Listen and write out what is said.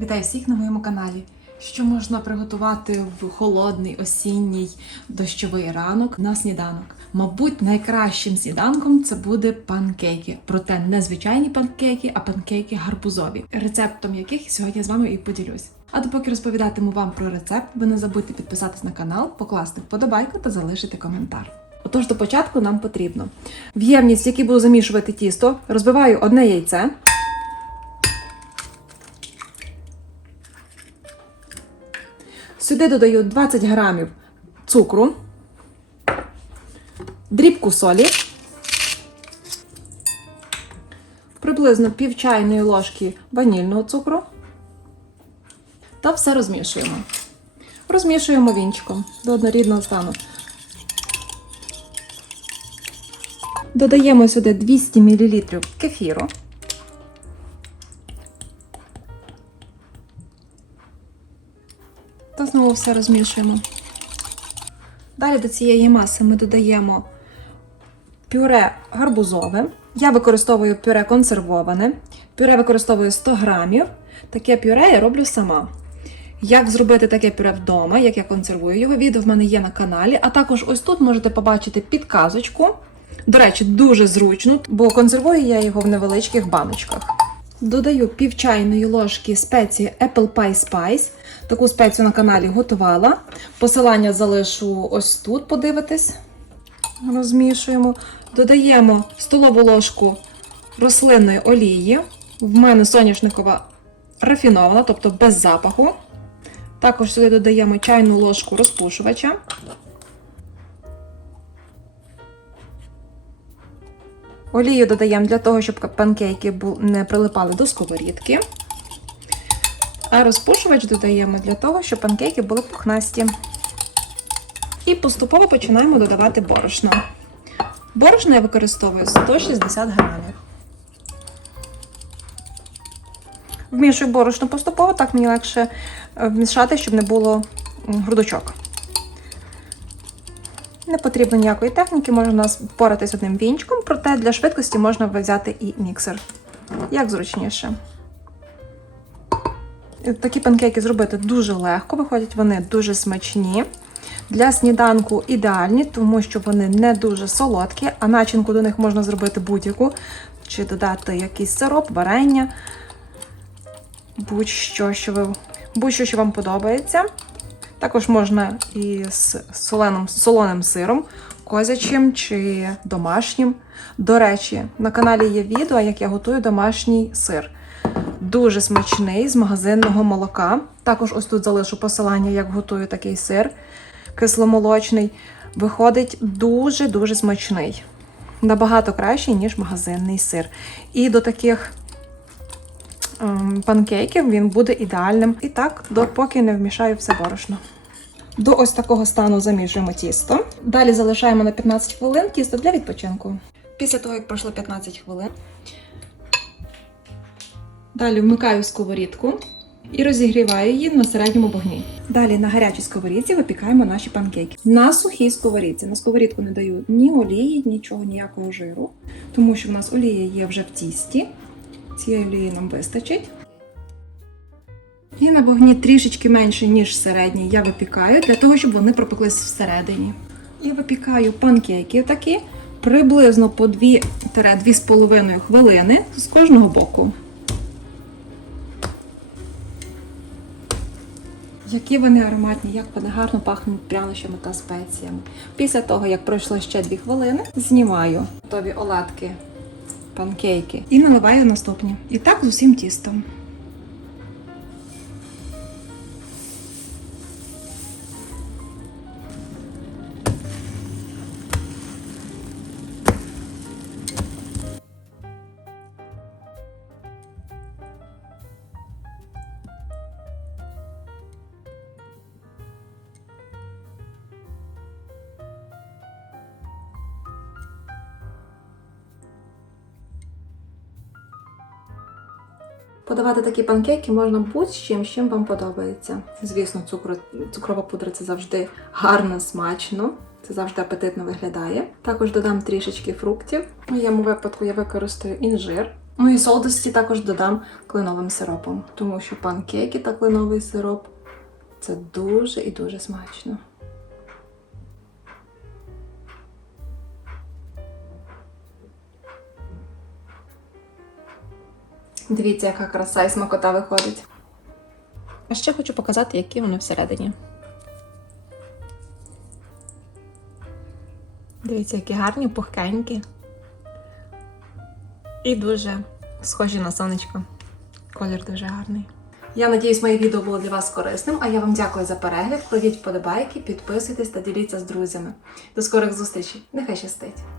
Вітаю всіх на моєму каналі. Що можна приготувати в холодний осінній дощовий ранок на сніданок? Мабуть, найкращим сніданком це буде панкейки. Проте не звичайні панкейки, а панкейки гарбузові, рецептом яких сьогодні з вами і поділюсь. А допоки розповідатиму вам про рецепт, ви не забудьте підписатись на канал, покласти вподобайку та залишити коментар. Отож, до початку нам потрібно в ємність, в якій буду замішувати тісто, розбиваю одне яйце. Сюди додаю 20 грамів цукру, дрібку солі, приблизно пів чайної ложки ванільного цукру та все розмішуємо. Розмішуємо вінчиком до однорідного стану. Додаємо сюди 200 мл кефіру. Знову все розмішуємо. Далі до цієї маси ми додаємо пюре гарбузове. Я використовую пюре консервоване. Пюре використовую 100 грамів. Таке пюре я роблю сама. Як зробити таке пюре вдома, як я консервую його, відео в мене є на каналі. А також ось тут можете побачити підказочку. До речі, дуже зручно, бо консервую я його в невеличких баночках. Додаю пів чайної ложки спеції Apple Pie Spice. Таку спецію на каналі готувала. Посилання залишу ось тут, подивитись. Розмішуємо. Додаємо столову ложку рослинної олії. В мене соняшникова рафінована, тобто без запаху. Також сюди додаємо чайну ложку розпушувача. Олію додаємо для того, щоб панкейки не прилипали до сковорідки. А розпушувач додаємо для того, щоб панкейки були пухнасті. І поступово починаємо додавати борошно. Борошно я використовую 160 грамів. Вмішую борошно поступово, так мені легше е, вмішати, щоб не було грудочок. Не потрібно ніякої техніки, можна впоратись одним вінчиком, проте для швидкості можна взяти і міксер. Як зручніше. Такі панкейки зробити дуже легко, виходять вони дуже смачні. Для сніданку ідеальні, тому що вони не дуже солодкі, а начинку до них можна зробити будь-яку, чи додати якийсь сироп, варення, будь-що, що будь-що, що вам подобається. Також можна і з соленим, солоним сиром, козячим чи домашнім. До речі, на каналі є відео, як я готую домашній сир. Дуже смачний з магазинного молока. Також ось тут залишу посилання, як готую такий сир кисломолочний. Виходить дуже-дуже смачний. Набагато кращий, ніж магазинний сир. І до таких ем, панкейків він буде ідеальним. І так, допоки не вмішаю все борошно. До ось такого стану замішуємо тісто. Далі залишаємо на 15 хвилин тісто для відпочинку. Після того, як пройшло 15 хвилин, далі вмикаю сковорідку і розігріваю її на середньому вогні. Далі на гарячій сковорідці випікаємо наші панкейки. На сухій сковорідці. На сковорідку не даю ні олії, нічого, ніякого жиру, тому що в нас олія є вже в тісті. Цієї олії нам вистачить. І на вогні трішечки менше, ніж середній, я випікаю для того, щоб вони пропеклись всередині. І випікаю панкейки такі приблизно по 2-2,5 хвилини з кожного боку. Які вони ароматні, як вони гарно пахнуть прянощами та спеціями. Після того, як пройшло ще 2 хвилини, знімаю готові оладки, панкейки і наливаю наступні. І так з усім тістом. Подавати такі панкейки можна будь-чим, чим вам подобається. Звісно, цукру, цукрова пудра це завжди гарно, смачно. Це завжди апетитно виглядає. Також додам трішечки фруктів. В моєму випадку я використаю інжир. Ну і солодості також додам кленовим сиропом, тому що панкейки та кленовий сироп це дуже і дуже смачно. Дивіться, яка краса і смакота виходить. А ще хочу показати, які вони всередині. Дивіться, які гарні, пухкенькі. І дуже схожі на сонечко. Колір дуже гарний. Я надіюсь, моє відео було для вас корисним, а я вам дякую за перегляд. Кладіть вподобайки, підписуйтесь та діліться з друзями. До скорих зустрічей. Нехай щастить!